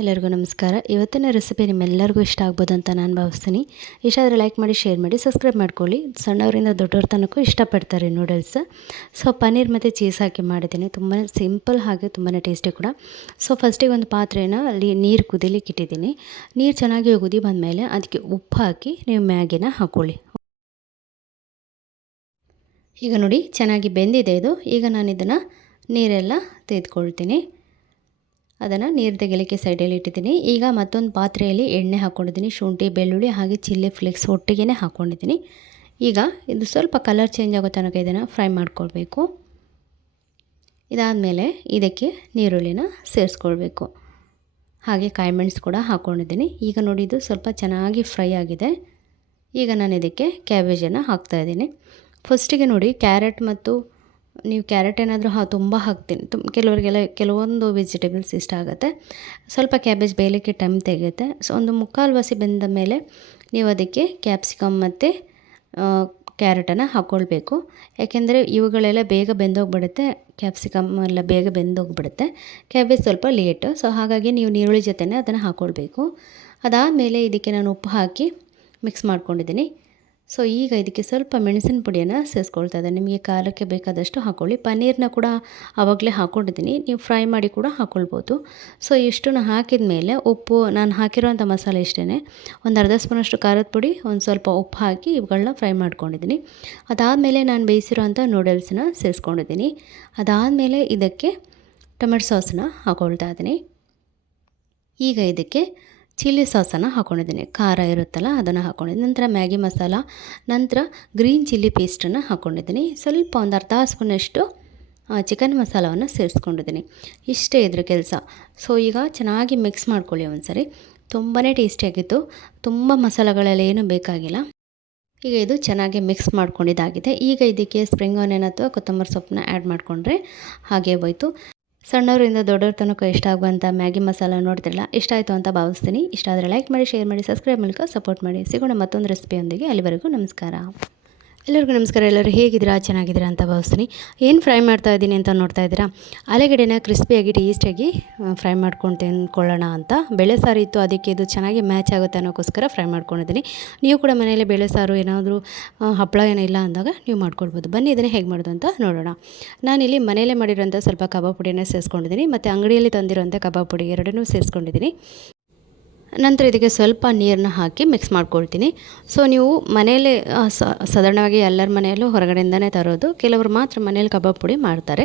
ಎಲ್ಲರಿಗೂ ನಮಸ್ಕಾರ. ಇವತ್ತಿನ ರೆಸಿಪಿ ನಿಮ್ಮೆಲ್ಲರಿಗೂ ಇಷ್ಟ ಆಗ್ಬೋದು ಅಂತ ನಾನು ಭಾವಿಸ್ತೀನಿ. ಇಷ್ಟ ಆದರೆ ಲೈಕ್ ಮಾಡಿ, ಶೇರ್ ಮಾಡಿ, ಸಬ್ಸ್ಕ್ರೈಬ್ ಮಾಡ್ಕೊಳ್ಳಿ. ಸಣ್ಣವರಿಂದ ದೊಡ್ಡವ್ರ ತನಕ ಇಷ್ಟಪಡ್ತಾರೆ ನೂಡಲ್ಸ್. ಸೊ ಪನ್ನೀರ್ ಮತ್ತು ಚೀಸ್ ಹಾಕಿ ಮಾಡಿದ್ದೀನಿ. ತುಂಬಾ ಸಿಂಪಲ್ ಹಾಗೆ ತುಂಬಾ ಟೇಸ್ಟಿ ಕೂಡ. ಸೊ ಫಸ್ಟಿಗೆ ಒಂದು ಪಾತ್ರೆನ ಅಲ್ಲಿ ನೀರು ಕುದಿಲಿಕ್ಕೆ ಇಟ್ಟಿದ್ದೀನಿ. ನೀರು ಚೆನ್ನಾಗಿ ಕುದಿ ಬಂದಮೇಲೆ ಅದಕ್ಕೆ ಉಪ್ಪು ಹಾಕಿ ನೀವು ಮ್ಯಾಗಿನ ಹಾಕ್ಕೊಳ್ಳಿ. ಈಗ ನೋಡಿ ಚೆನ್ನಾಗಿ ಬೆಂದಿದೆ ಇದು. ಈಗ ನಾನು ಇದನ್ನು ನೀರೆಲ್ಲ ತೆಗೆದುಕೊಳ್ತೀನಿ. ಅದನ್ನು ನೀರು ತೆಗಿಲಿಕ್ಕೆ ಸೈಡಲ್ಲಿ ಇಟ್ಟಿದ್ದೀನಿ. ಈಗ ಮತ್ತೊಂದು ಪಾತ್ರೆಯಲ್ಲಿ ಎಣ್ಣೆ ಹಾಕ್ಕೊಂಡಿದ್ದೀನಿ. ಶುಂಠಿ, ಬೆಳ್ಳುಳ್ಳಿ ಹಾಗೆ ಚಿಲ್ಲಿ ಫ್ಲೇಕ್ಸ್ ಒಟ್ಟಿಗೆ ಹಾಕ್ಕೊಂಡಿದ್ದೀನಿ. ಈಗ ಇದು ಸ್ವಲ್ಪ ಕಲರ್ ಚೇಂಜ್ ಆಗೋ ತನಕ ಇದನ್ನು ಫ್ರೈ ಮಾಡ್ಕೊಳ್ಬೇಕು. ಇದಾದಮೇಲೆ ಇದಕ್ಕೆ ನೀರುಳ್ಳಿನ ಸೇರಿಸ್ಕೊಳ್ಬೇಕು. ಹಾಗೆ ಕಾಯಿ ಮೆಣಸು ಕೂಡ ಹಾಕ್ಕೊಂಡಿದ್ದೀನಿ. ಈಗ ನೋಡಿ ಇದು ಸ್ವಲ್ಪ ಚೆನ್ನಾಗಿ ಫ್ರೈ ಆಗಿದೆ. ಈಗ ನಾನು ಇದಕ್ಕೆ ಕ್ಯಾಬೇಜನ್ನು ಹಾಕ್ತಾಯಿದ್ದೀನಿ. ಫಸ್ಟಿಗೆ ನೋಡಿ ಕ್ಯಾರೆಟ್ ಮತ್ತು ನೀವು ಕ್ಯಾರೆಟ್ ಏನಾದರೂ ತುಂಬ ಹಾಕ್ತೀನಿ. ಕೆಲವರಿಗೆಲ್ಲ ಕೆಲವೊಂದು ವೆಜಿಟೇಬಲ್ಸ್ ಇಷ್ಟ ಆಗುತ್ತೆ. ಸ್ವಲ್ಪ ಕ್ಯಾಬೇಜ್ ಬೇಯಲಿಕ್ಕೆ ಟೈಮ್ ತೆಗೆಯುತ್ತೆ. ಸೊ ಒಂದು ಮುಕ್ಕಾಲು ವಾಸಿ ಬೆಂದ ಮೇಲೆ ನೀವು ಅದಕ್ಕೆ ಕ್ಯಾಪ್ಸಿಕಮ್ ಮತ್ತು ಕ್ಯಾರೆಟನ್ನು ಹಾಕ್ಕೊಳ್ಬೇಕು. ಯಾಕೆಂದರೆ ಇವುಗಳೆಲ್ಲ ಬೇಗ ಬೆಂದೋಗ್ಬಿಡುತ್ತೆ. ಕ್ಯಾಪ್ಸಿಕಮ್ ಎಲ್ಲ ಬೇಗ ಬೆಂದೋಗ್ಬಿಡುತ್ತೆ. ಕ್ಯಾಬೇಜ್ ಸ್ವಲ್ಪ ಲೇಟು. ಸೊ ಹಾಗಾಗಿ ನೀವು ನೀರುಳ್ಳಿ ಜೊತೆನೇ ಅದನ್ನು ಹಾಕ್ಕೊಳ್ಬೇಕು. ಅದಾದಮೇಲೆ ಇದಕ್ಕೆ ನಾನು ಉಪ್ಪು ಹಾಕಿ ಮಿಕ್ಸ್ ಮಾಡ್ಕೊಂಡಿದ್ದೀನಿ. ಸೊ ಈಗ ಇದಕ್ಕೆ ಸ್ವಲ್ಪ ಮೆಣಸಿನ ಪುಡಿಯನ್ನು ಸೇರಿಸ್ಕೊಳ್ತಾ ಇದ್ದೀನಿ. ನಿಮಗೆ ಖಾರಕ್ಕೆ ಬೇಕಾದಷ್ಟು ಹಾಕ್ಕೊಳ್ಳಿ. ಪನ್ನೀರನ್ನ ಕೂಡ ಆವಾಗಲೇ ಹಾಕ್ಕೊಂಡಿದ್ದೀನಿ. ನೀವು ಫ್ರೈ ಮಾಡಿ ಕೂಡ ಹಾಕ್ಕೊಳ್ಬೋದು. ಸೊ ಇಷ್ಟನ್ನು ಹಾಕಿದ ಮೇಲೆ ಉಪ್ಪು ನಾನು ಹಾಕಿರೋಂಥ ಮಸಾಲೆ ಇಷ್ಟೇ. ಒಂದು ಅರ್ಧ ಸ್ಪೂನಷ್ಟು ಖಾರದ ಪುಡಿ, ಒಂದು ಸ್ವಲ್ಪ ಉಪ್ಪು ಹಾಕಿ ಇವುಗಳನ್ನ ಫ್ರೈ ಮಾಡ್ಕೊಂಡಿದ್ದೀನಿ. ಅದಾದಮೇಲೆ ನಾನು ಬೇಯಿಸಿರೋಂಥ ನೂಡಲ್ಸನ್ನ ಸೇರಿಸ್ಕೊಂಡಿದ್ದೀನಿ. ಅದಾದಮೇಲೆ ಇದಕ್ಕೆ ಟೊಮೆಟೊ ಸಾಸನ್ನ ಹಾಕ್ಕೊಳ್ತಾ ಇದ್ದೀನಿ. ಈಗ ಇದಕ್ಕೆ ಚಿಲ್ಲಿ ಸಾಸನ್ನು ಹಾಕ್ಕೊಂಡಿದ್ದೀನಿ. ಖಾರ ಇರುತ್ತಲ್ಲ ಅದನ್ನು ಹಾಕ್ಕೊಂಡಿದ್ದೀನಿ. ನಂತರ ಮ್ಯಾಗಿ ಮಸಾಲ, ನಂತರ ಗ್ರೀನ್ ಚಿಲ್ಲಿ ಪೇಸ್ಟನ್ನು ಹಾಕ್ಕೊಂಡಿದ್ದೀನಿ. ಸ್ವಲ್ಪ ಒಂದು ಅರ್ಧ ಸ್ಪೂನಷ್ಟು ಚಿಕನ್ ಮಸಾಲವನ್ನು ಸೇರಿಸ್ಕೊಂಡಿದ್ದೀನಿ. ಇಷ್ಟೇ ಇದ್ರ ಕೆಲಸ. ಸೊ ಈಗ ಚೆನ್ನಾಗಿ ಮಿಕ್ಸ್ ಮಾಡ್ಕೊಳ್ಳಿ ಒಂದ್ಸರಿ. ತುಂಬಾ ಟೇಸ್ಟಿಯಾಗಿತ್ತು. ತುಂಬ ಮಸಾಲೆಗಳೆಲ್ಲ ಏನೂ ಬೇಕಾಗಿಲ್ಲ. ಈಗ ಇದು ಚೆನ್ನಾಗಿ ಮಿಕ್ಸ್ ಮಾಡ್ಕೊಂಡಿದ್ದಾಗಿದೆ. ಈಗ ಇದಕ್ಕೆ ಸ್ಪ್ರಿಂಗ್ ಆನಿಯನ್ ಅಥವಾ ಕೊತ್ತಂಬರಿ ಸೊಪ್ಪನ್ನ ಆ್ಯಡ್ ಮಾಡಿಕೊಂಡ್ರೆ ಹಾಗೆ ಹೋಯಿತು. ಸಣ್ಣವರಿಂದ ದೊಡ್ಡವ್ರ ತನಕ ಇಷ್ಟ ಆಗುವಂಥ ಮ್ಯಾಗಿ ಮಸಾಲ ನೋಡ್ತಿರಲ್ಲ, ಇಷ್ಟ ಆಯಿತು ಅಂತ ಭಾವಿಸ್ತೀನಿ. ಇಷ್ಟ ಆದರೆ ಲೈಕ್ ಮಾಡಿ, ಶೇರ್ ಮಾಡಿ, ಸಬ್ಸ್ಕ್ರೈಬ್ ಮೂಲಕ ಸಪೋರ್ಟ್ ಮಾಡಿ. ಸಿಗೋಣ ಮತ್ತೊಂದು ರೆಸಿಪಿಯೊಂದಿಗೆ. ಅಲ್ಲಿವರೆಗೂ ನಮಸ್ಕಾರ. ಎಲ್ಲರಿಗೂ ನಮಸ್ಕಾರ. ಎಲ್ಲರೂ ಹೇಗಿದ್ದೀರಾ? ಚೆನ್ನಾಗಿದ್ದೀರಾ ಅಂತ ಭಾವಿಸ್ತೀನಿ. ಏನು ಫ್ರೈ ಮಾಡ್ತಾ ಇದ್ದೀನಿ ಅಂತ ನೋಡ್ತಾ ಇದ್ದೀರಾ? ಆಲೂಗಡ್ಡೆನ ಕ್ರಿಸ್ಪಿಯಾಗಿ ಟೇಸ್ಟಿಯಾಗಿ ಫ್ರೈ ಮಾಡ್ಕೊಂಡು ತಿಂದ್ಕೊಳ್ಳೋಣ ಅಂತ. ಬೇಳೆ ಸಾರು ಇತ್ತು, ಅದಕ್ಕೆ ಇದು ಚೆನ್ನಾಗಿ ಮ್ಯಾಚ್ ಆಗುತ್ತೆ ಅನ್ನೋಕ್ಕೋಸ್ಕರ ಫ್ರೈ ಮಾಡ್ಕೊಂಡಿದ್ದೀನಿ. ನೀವು ಕೂಡ ಮನೆಯಲ್ಲೇ ಬೇಳೆ ಸಾರು ಏನಾದರೂ ಹಪ್ಪಳ ಏನಿಲ್ಲ ಅಂದಾಗ ನೀವು ಮಾಡ್ಕೊಳ್ಬೋದು. ಬನ್ನಿ ಇದನ್ನು ಹೇಗೆ ಮಾಡೋದು ಅಂತ ನೋಡೋಣ. ನಾನಿಲ್ಲಿ ಮನೆಯಲ್ಲೇ ಮಾಡಿರೋಂಥ ಸ್ವಲ್ಪ ಕಬಾಬ್ ಪುಡಿಯನ್ನು ಸೇರಿಸ್ಕೊಂಡಿದ್ದೀನಿ ಮತ್ತು ಅಂಗಡಿಯಲ್ಲಿ ತಂದಿರೋಂಥ ಕಬಾಬ್ ಪುಡಿ ಎರಡನ್ನೂ ಸೇರಿಸ್ಕೊಂಡಿದ್ದೀನಿ. ನಂತರ ಇದಕ್ಕೆ ಸ್ವಲ್ಪ ನೀರನ್ನ ಹಾಕಿ ಮಿಕ್ಸ್ ಮಾಡ್ಕೊಳ್ತೀನಿ. ಸೊ ನೀವು ಮನೆಯಲ್ಲೇ ಸಾಧಾರಣವಾಗಿ ಎಲ್ಲರ ಮನೆಯಲ್ಲೂ ಹೊರಗಡೆಯಿಂದನೇ ತರೋದು. ಕೆಲವರು ಮಾತ್ರ ಮನೇಲಿ ಕಬಾಬ್ ಪುಡಿ ಮಾಡ್ತಾರೆ.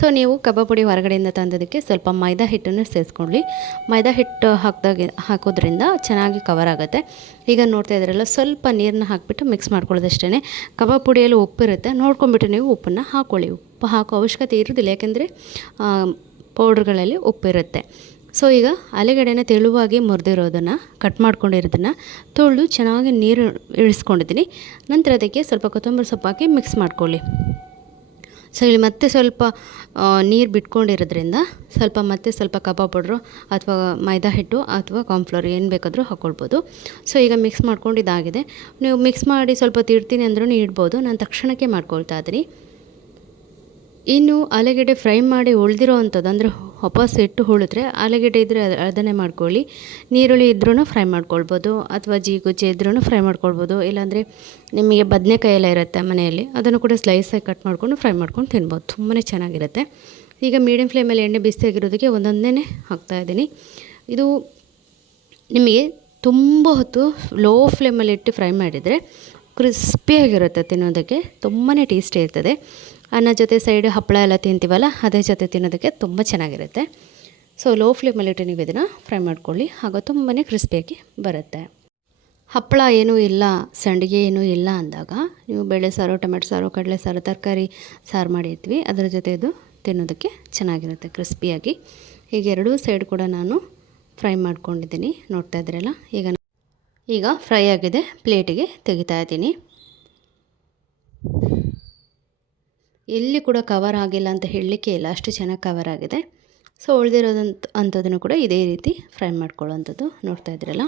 ಸೊ ನೀವು ಕಬಾಬ್ ಪುಡಿ ಹೊರಗಡೆಯಿಂದ ತಂದೋದಕ್ಕೆ ಸ್ವಲ್ಪ ಮೈದಾ ಹಿಟ್ಟನ್ನು ಸೇರಿಸ್ಕೊಳ್ಳಿ. ಮೈದಾ ಹಿಟ್ಟು ಹಾಕೋದ್ರಿಂದ ಚೆನ್ನಾಗಿ ಕವರ್ ಆಗುತ್ತೆ. ಈಗ ನೋಡ್ತಾ ಇದ್ದೀರಲ್ಲ, ಸ್ವಲ್ಪ ನೀರನ್ನ ಹಾಕಿಬಿಟ್ಟು ಮಿಕ್ಸ್ ಮಾಡ್ಕೊಳ್ಳೋದಷ್ಟೇ. ಕಬಾಬ್ ಪುಡಿಯಲ್ಲಿ ಉಪ್ಪಿರುತ್ತೆ, ನೋಡ್ಕೊಂಬಿಟ್ಟು ನೀವು ಉಪ್ಪನ್ನು ಹಾಕ್ಕೊಳ್ಳಿ. ಉಪ್ಪು ಹಾಕೋ ಅವಶ್ಯಕತೆ ಇರೋದಿಲ್ಲ, ಯಾಕೆಂದರೆ ಪೌಡ್ರ್ಗಳಲ್ಲಿ ಉಪ್ಪಿರುತ್ತೆ. ಸೊ ಈಗ ಆಲೂಗಡ್ಡೆನ ತೆಳುವಾಗಿ ಮುರಿದಿರೋದನ್ನು ಕಟ್ ಮಾಡ್ಕೊಂಡಿರೋದನ್ನು ತೊಳೆದು ಚೆನ್ನಾಗಿ ನೀರು ಇಳಿಸ್ಕೊಂಡಿದ್ದೀನಿ. ನಂತರ ಅದಕ್ಕೆ ಸ್ವಲ್ಪ ಕೊತ್ತಂಬರಿ ಸೊಪ್ಪು ಹಾಕಿ ಮಿಕ್ಸ್ ಮಾಡ್ಕೊಳ್ಳಿ. ಸೊ ಇಲ್ಲಿ ಮತ್ತೆ ಸ್ವಲ್ಪ ನೀರು ಬಿಟ್ಕೊಂಡಿರೋದ್ರಿಂದ ಸ್ವಲ್ಪ ಕಬಾಬ್ ಪೌಡ್ರು ಅಥವಾ ಮೈದಾ ಹಿಟ್ಟು ಅಥವಾ ಕಾರ್ನ್ಫ್ಲೋರ್ ಏನು ಬೇಕಾದರೂ ಹಾಕ್ಕೊಳ್ಬೋದು. ಸೊ ಈಗ ಮಿಕ್ಸ್ ಮಾಡ್ಕೊಂಡಿದ್ದಾಗಿದೆ. ನೀವು ಮಿಕ್ಸ್ ಮಾಡಿ ಸ್ವಲ್ಪ ತಿಡ್ತೀನಿ ಅಂದ್ರೂ ಇಡ್ಬೋದು. ನಾನು ತಕ್ಷಣಕ್ಕೆ ಮಾಡ್ಕೊಳ್ತಾ ಇದ್ದೀನಿ. ಇನ್ನು ಆಲೂಗಡ್ಡೆ ಫ್ರೈ ಮಾಡಿ ಉಳಿದಿರೋ ಅಂಥದ್ದು, ಅಂದರೆ ವಾಪಸ್ ಇಟ್ಟು ಉಳಿದ್ರೆ ಆಲೂಗಡ್ಡೆ ಇದ್ದರೆ ಅದನ್ನೇ ಮಾಡ್ಕೊಳ್ಳಿ. ನೀರುಳ್ಳಿ ಇದ್ರೂ ಫ್ರೈ ಮಾಡ್ಕೊಳ್ಬೋದು, ಅಥವಾ ಜೀಗುಜ್ಜೆ ಇದ್ರೂ ಫ್ರೈ ಮಾಡ್ಕೊಳ್ಬೋದು. ಇಲ್ಲಾಂದರೆ ನಿಮಗೆ ಬದನೆಕಾಯಿ ಎಲ್ಲ ಇರುತ್ತೆ ಮನೆಯಲ್ಲಿ, ಅದನ್ನು ಕೂಡ ಸ್ಲೈಸಾಗಿ ಕಟ್ ಮಾಡಿಕೊಂಡು ಫ್ರೈ ಮಾಡ್ಕೊಂಡು ತಿನ್ಬೋದು. ತುಂಬಾ ಚೆನ್ನಾಗಿರುತ್ತೆ. ಈಗ ಮೀಡಿಯಮ್ ಫ್ಲೇಮಲ್ಲಿ ಎಣ್ಣೆ ಬಿಸಿಯಾಗಿರೋದಕ್ಕೆ ಒಂದೊಂದೇ ಹಾಕ್ತಾಯಿದ್ದೀನಿ. ಇದು ನಿಮಗೆ ತುಂಬ ಹೊತ್ತು ಲೋ ಫ್ಲೇಮಲ್ಲಿ ಇಟ್ಟು ಫ್ರೈ ಮಾಡಿದರೆ ಕ್ರಿಸ್ಪಿಯಾಗಿರುತ್ತೆ, ತಿನ್ನೋದಕ್ಕೆ ತುಂಬಾ ಟೇಸ್ಟಿ ಇರ್ತದೆ. ಅನ್ನ ಜೊತೆ ಸೈಡ್ ಹಪ್ಪಳ ಎಲ್ಲ ತಿಂತೀವಲ್ಲ, ಅದೇ ಜೊತೆ ತಿನ್ನೋದಕ್ಕೆ ತುಂಬ ಚೆನ್ನಾಗಿರುತ್ತೆ. ಸೊ ಲೋ ಫ್ಲೇಮಲ್ಲಿಟ್ಟು ನೀವು ಇದನ್ನು ಫ್ರೈ ಮಾಡ್ಕೊಳ್ಳಿ, ಆಗ ತುಂಬಾ ಕ್ರಿಸ್ಪಿಯಾಗಿ ಬರುತ್ತೆ. ಹಪ್ಪಳ ಏನೂ ಇಲ್ಲ, ಸಂಡಿಗೆ ಏನೂ ಇಲ್ಲ ಅಂದಾಗ ನೀವು ಬೇಳೆ ಸಾರು, ಟೊಮೆಟೊ ಸಾರು, ಕಡಲೆ ಸಾರು, ತರಕಾರಿ ಸಾರು ಮಾಡಿರ್ತೀವಿ, ಅದರ ಜೊತೆ ಇದು ತಿನ್ನೋದಕ್ಕೆ ಚೆನ್ನಾಗಿರುತ್ತೆ ಕ್ರಿಸ್ಪಿಯಾಗಿ. ಈಗ ಎರಡೂ ಸೈಡ್ ಕೂಡ ನಾನು ಫ್ರೈ ಮಾಡ್ಕೊಂಡಿದ್ದೀನಿ, ನೋಡ್ತಾ ಇದ್ದೀರಲ್ಲ. ಈಗ ಫ್ರೈ ಆಗಿದೆ, ಪ್ಲೇಟಿಗೆ ತೆಗಿತಾ ಇದ್ದೀನಿ. ಎಲ್ಲಿ ಕೂಡ ಕವರ್ ಆಗಿಲ್ಲ ಅಂತ ಹೇಳಲಿಕ್ಕೆ ಇಲ್ಲ, ಅಷ್ಟು ಚೆನ್ನಾಗಿ ಕವರ್ ಆಗಿದೆ. ಸೊ ಉಳಿದಿರೋದಂಥದ್ದನ್ನು ಕೂಡ ಇದೇ ರೀತಿ ಫ್ರೈ ಮಾಡ್ಕೊಳ್ಳೋವಂಥದ್ದು, ನೋಡ್ತಾ ಇದ್ದೀರಲ್ಲ.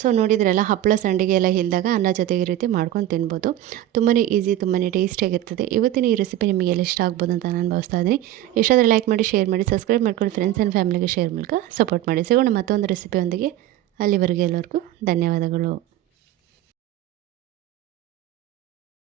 ಸೊ ನೋಡಿದ್ರಲ್ಲ, ಹಪ್ಪಳ ಸಂಡಿಗೆ ಎಲ್ಲ ಇಲ್ದಾಗ ಅನ್ನ ಜೊತೆಗೆ ಈ ರೀತಿ ಮಾಡ್ಕೊಂಡು ತಿನ್ಬೋದು. ತುಂಬಾ ಈಸಿ, ತುಂಬಾ ಟೇಸ್ಟಿಯಾಗಿರ್ತದೆ. ಇವತ್ತಿನ ಈ ರೆಸಿಪಿ ನಿಮಗೆಲ್ಲ ಇಷ್ಟ ಆಗ್ಬೋದು ಅಂತ ನಾನು ಭಾವಿಸ್ತಾ ಇದ್ದೀನಿ. ಇಷ್ಟ ಆದರೆ ಲೈಕ್ ಮಾಡಿ, ಶೇರ್ ಮಾಡಿ, ಸಬ್ಸ್ಕ್ರೈಬ್ ಮಾಡ್ಕೊಳ್ಳಿ. ಫ್ರೆಂಡ್ಸ್ ಆ್ಯಂಡ್ ಫ್ಯಾಮಿಲಿಗೆ ಶೇರ್ ಮೂಲಕ ಸಪೋರ್ಟ್ ಮಾಡಿ. ಸಿಗೋಣ ಮತ್ತೊಂದು ರೆಸಿಪಿಯೊಂದಿಗೆ. ಅಲ್ಲಿವರೆಗೆ ಎಲ್ಲರಿಗೂ ಧನ್ಯವಾದಗಳು.